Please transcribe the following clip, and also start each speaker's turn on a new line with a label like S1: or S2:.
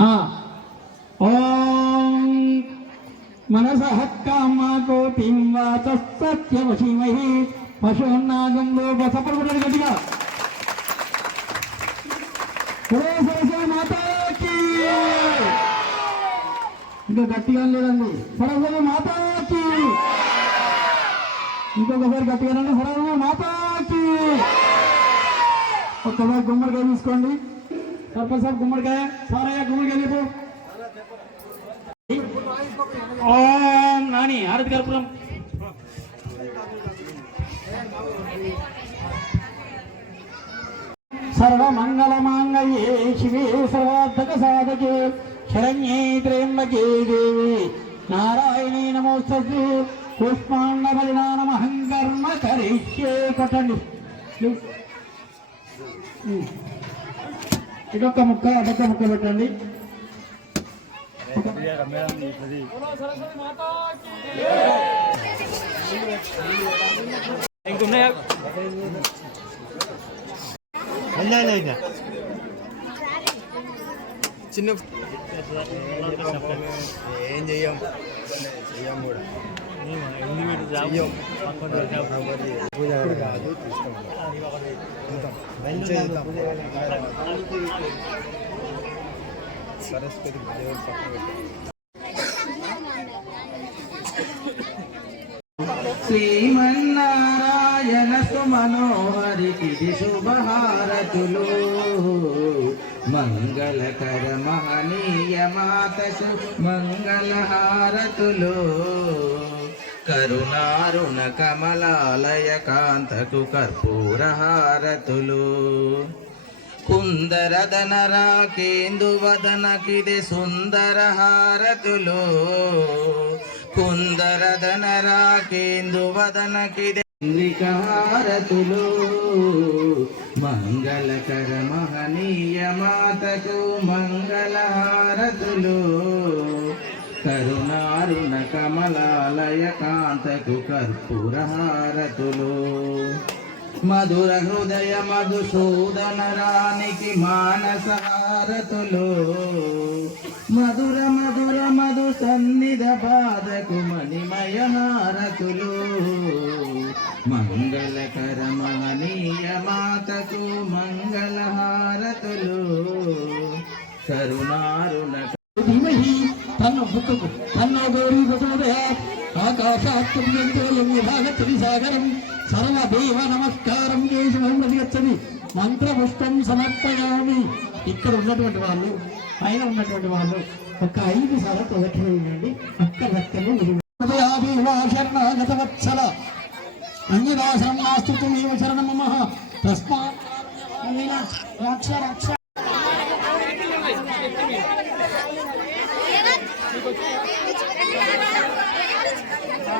S1: ఆ. ఓం మనసః కామకోటిం వాచ సత్యవశీమహి పశున్నాగంలో గట్టిగా. ఇంకా గట్టిగా లేదండి. సరస్వతి మాతాకి. ఇంకొకసారి గట్టిగా రండి. సరస్వతి మాతాకి. ఒక్కసారి గుమ్మడికాయ తీసుకోండి. తప్పనిసరి గుమ్మడికాయ సారయ్య గుమ్మడికాయ చెప్పు ఓం నాని హారతి కర్పూరం. సర్వమంగళమాంగళ్యే శివే సర్వార్థక సాధకే శరణ్యే త్రయంబకే దేవి. నారాయణీ నమోస్తు పుష్పాండ బలిదానమహం కర్మ కరిష్యే కొట్టండి. ఇదొక్క ముక్క అదొక్క ముక్క పెట్టండి
S2: ఇంకున్నాయా చిన్న
S3: ఏం చెయ్యం చెయ్యం కూడా సరస్వతి దేవుడు పక్కన
S1: శ్రీమన్నారాయణ సుమనోహరికి శుభహారతులు. మంగళకర మహనీయ మాత మంగళహారతులు. కరుణారుణ కమలాలయ కాంతకు కర్పూరహారతులు. కుందరదన రాకేందువదనకిది సుందర హారతులు కుందరదన రాకేందువదనకిది హారతులు మంగళకర మహనీయ మాతకు మంగళహారతులు. కరుణారుణ కమలాలయ కాంతకు కర్పూరహారతులు. మధుర హృదయ మధుసూదన రానికి మానసహారతులు. మధుర మధుర మధు సన్నిధ బాధకు మణిమయ హారతులు మంగళకర మహనీయ మాతకు మంగళహారతులు. కరుణా తన్న బుద్ధకు తన్న గౌరీ ప్రచోదయ ఆకాశాత్ విభాగతి సాగరం? సర్వదేవ నమస్కారం కేశవం గచ్చని మంత్రపుష్పం సమర్పయామి. ఇక్కడ ఉన్నటువంటి వాళ్ళు పైన ఉన్నటువంటి వాళ్ళు ఒక ఐదు సార్లు ప్రదక్షిణండి అక్క రక్తము శరణాగత వత్సల అన్యదాశరం నాస్తి త్వమేవ తస్మాత్ రక్ష రక్ష.